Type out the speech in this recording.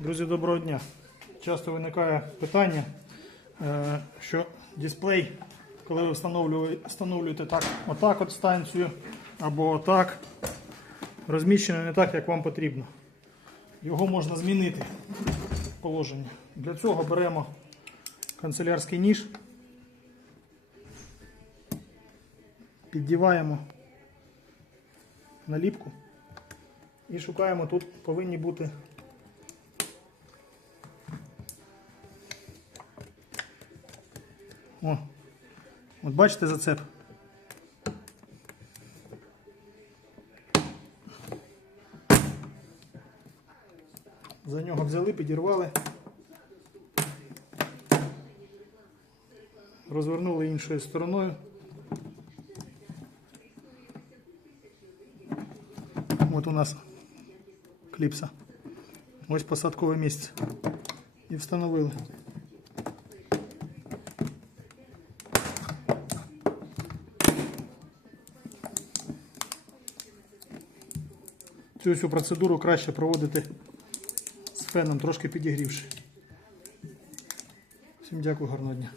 Друзі, доброго дня. Часто виникає питання, е, що дисплей, коли ви встановлюєте так, отак от станцію або отак, розміщений не так, як вам потрібно. Його можна змінити положення. Для цього беремо канцелярський ніж, піддіваємо наліпку і шукаємо тут повинні бути О, от бачите зацеп? За нього взяли, підірвали, розвернули іншою стороною. От у нас кліпса. Ось посадкове місце. І встановили. Цю всю процедуру краще проводити з феном, трошки підігрівши. Всім дякую, гарного дня.